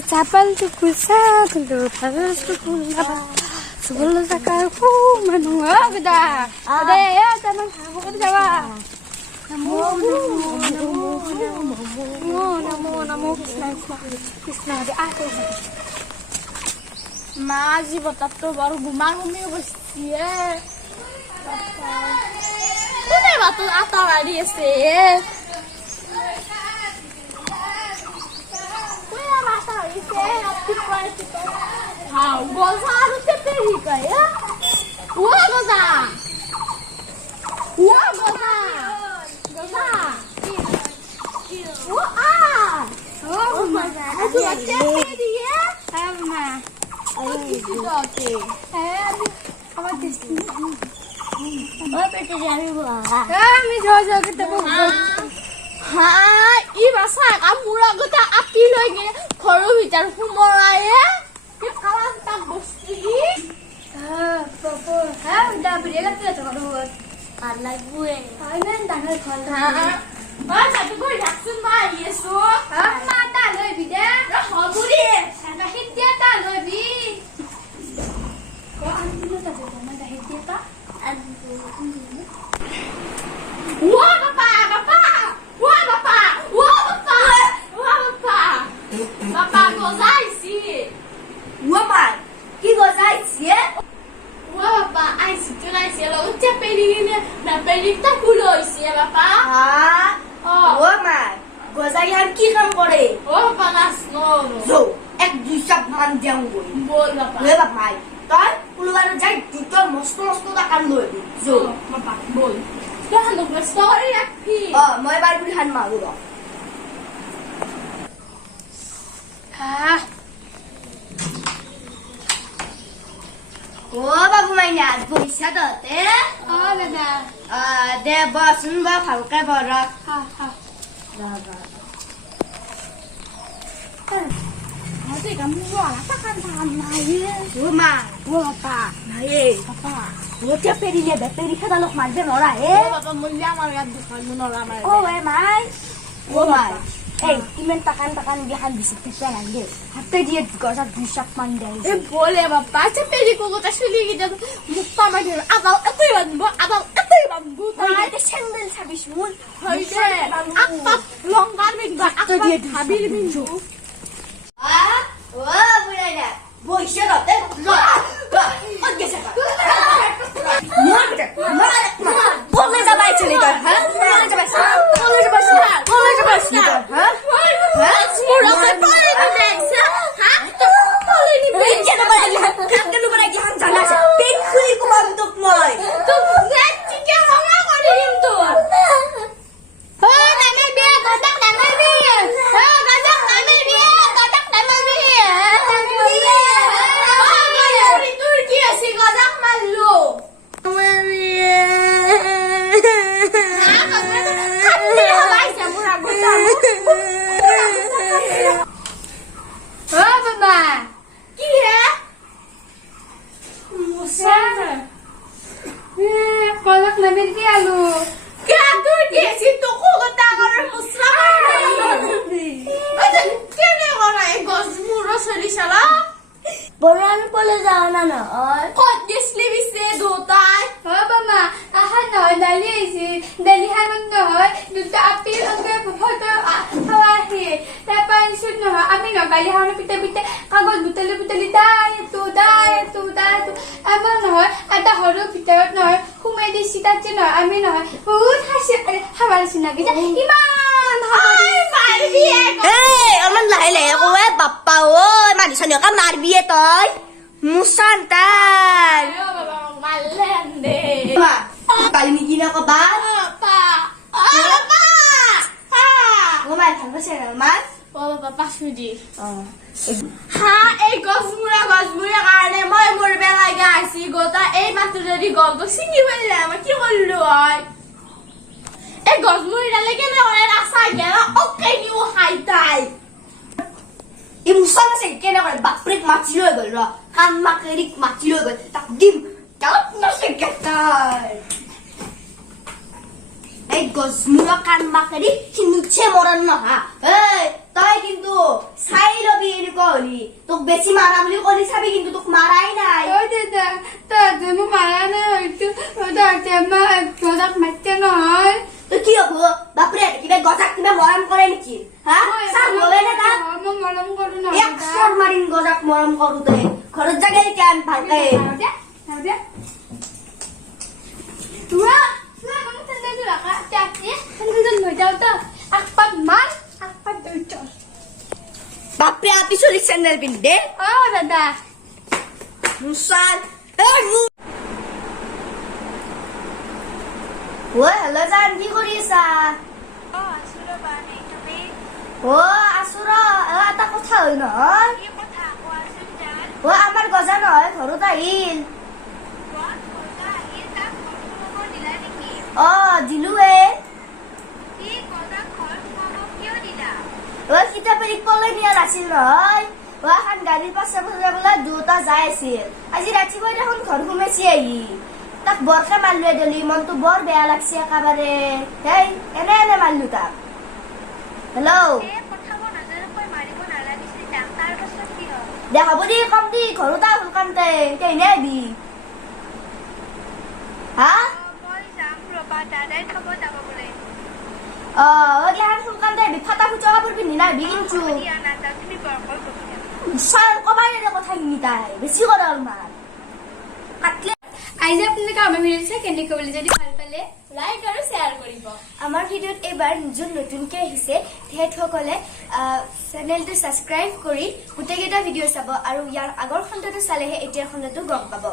Sapal to Pusa, to Paris to Pula, Sula Saka, Manuagda. Ade, Taman Havaja. Namo, Krishna, the artist. Mazi, but after Barumami was here. Who never to Atari say? हाँ गोज़ा रुते peri का या वो गोज़ा वो आ ओ गोज़ा तू अच्छे peri है अब ना और किसी जाते है अब किसी ओ बेटे जाने बोला हाँ मैं जो के तब हाँ ये बसा अब मुरा को ता आपकी लोगे खरो भीतर हुमराए ये काला ता बस्ती हाँ पापा हाँ उधर बढ़िया लगता है तो करो अलग हुए हाँ मैं दाना खाना हाँ और सब कोई रक्षण मार ये सो हाँ माता लोग भी दे हाँ बुरी ना हित्ते ता लोग भी को अंतिम ता जो ना हित्ते ता वाह पापा Papa gozar sim. Mamãe, que gozar sim? Papa, ai se tu não sei logo te pelinha, na pelinha tá pulo sim, papa. Ah, mamãe, gozar yang ki kam kore. Oh, papa nas no. Zo, ek du sab man diang boy. Bol papa. Le mamãe, toy puluan jai juta mosto da kan loy. Zo, papa, bol. Dah nak story aku. Moi bai buri han malu do. Ah. Oh, babu mai nyat boisa do te. Oh, dada. De basun ba phalka bara. Ha. Nanti kamu buat apa kan sama ye? Mamãe, Papa. nae. Papa. Lo te peri le peri khada lok mar de nora Oh, papa mulia marga dukan nora marga. Oh, mai. Mamãe. Eh, imen takan dihan bisik bisa lagi. Hatta dia gosok bisik mandai. Boleh bapak, cepet kok kita sulit kita muka macam abang itu bambu. Hai, itu sandal habis mun. Hai deh, apa longgar bingga, apa habil binggu. Wah, bulannya. Boy, shut up. Oke, siapa? Boleh coba cerita, ha? Boleh coba cerita, ha? Semua orang boleh ni, ha? Boleh ni. Jangan balik. Kan lu lagi hang jalan. Pekui ku mantuk moi. Tu nanti kita orang kau ni tu. Oh, nama dia kotak nama dia. Oh, kotak nama dia. Oh, itu dia si kotak malu. Oh, Mama. Iya. Musa. Kolak namin dia lu. Gaduh dia situ kok tangan Musa. Ada kene orang egos murah salah. Boran boleh jalan na. Kok dia sleepy se dotai. Oh, Mama. Ahan no dali hanon no. Dutta apil angge photo hawahi. Tapan shoot no. Ami no kali hanon pita kagol butali dai tu. Ama no. Ada horo pita no. Humai di sita no. Ami no. Hasil hawal sinagi ja. Iman. Ay, Barbie. Hey, aman lai ko papa oi, mari sanyo ka narbi toy. Musantan. Ayo, Baba malen deh. Kali ni gina ko ba? Apa? Apa? Ngomai thang ko siya naman. Oh, Papa Sudi. Ha, gosmura karne moi mor bela gasi gota matur jodi gol go singi belle ma ki bollu ay. Gosmura lege na ore rasa gela okay ni o haitai. Musan sa kena ko bakprik machilo gol ro. Han makerik machilo gol. Tak dim. Kalap na sa katay. Gosmura kan makerik kinuche moran na ha. Hey, তাই কিন্তু silo বিয়ে কো কলি তোক বেছি মাৰা বুলি কলি চাবি কিন্তু তোক মাৰাই নাই ও দাদা তাতে মই মাৰা নাই হয়তো তাতে মই গজাক মাৰিছে নহয় তো কি হব বাপৰে কিবা গজাক কিবা মৰম কৰে নেকি হা চাল ললে না তাক মই মৰম কৰো না এক চৰ মাৰিম গজাক মৰম কৰোতে ঘৰত জাগে কেন ভালকে তুয়া তুয়া কোন তেলে তো ৰাখা চাচি তেলে লৈ যাও তো আকপাত মাৰ আকপাত দইতো বাপৰে আপি চলি চেন্ডেল পিন্ধে ও দাদা মুসাল ও হেল্ল' জান কি কৰি আছা ও আসুৰা বানে তুমি ও আছো ৰ এটা কথা হয় নহয় কি কথা কোৱাচোন জান ও আমাৰ গজা নহয় ঘৰত আহিল কোৱা কথা এই তাক খবৰ দিলা নেকি অ দিলোৱে কি কথা খবৰ কিয় দিলা ও কিতাপ পলাই নিয়া নাছিল নহয় ও এখন গাড়ীৰ পাছে পাছে বোলে দুটা যাই আছিল আজি ৰাতিপুৱা দেখোন ঘৰ সোমাইছি আহি তাক বৰকে মাৰিলোৱে দিলি মনটো বৰ বেয়া লাগছে একেবাৰে হেই এনে এনে মাৰিলো তাক হেল্ল' দে হ'ব দি কম দি ঘৰত আহ সোনকালতে এতিয়া এনে আহিবি হা অ দিয়া সোনকালতে আহিবি ফাটা ফুটা কাপোৰ পিন্ধি নাহিবি কিন্তু চাল কবাই দে কথাখিনি তাই বেছি কৰে অলপমান কাটলে আজি আপোনালোকে আমাৰ ভিডিঅ' চাই কেনেকৈ বুলি যদি ভাল পালে লাইক আৰু শ্বেয়াৰ কৰিব আমাৰ ভিডিঅ'ত এইবাৰ নতুনকৈ আহিছে তেখেতসকলে চেনেলটো ছাবস্ক্ৰাইব কৰি গোটেইকেইটা ভিডিঅ' চাব আৰু ইয়াৰ আগৰ খণ্ডটো চালেহে এতিয়াৰ খণ্ডটো গম পাব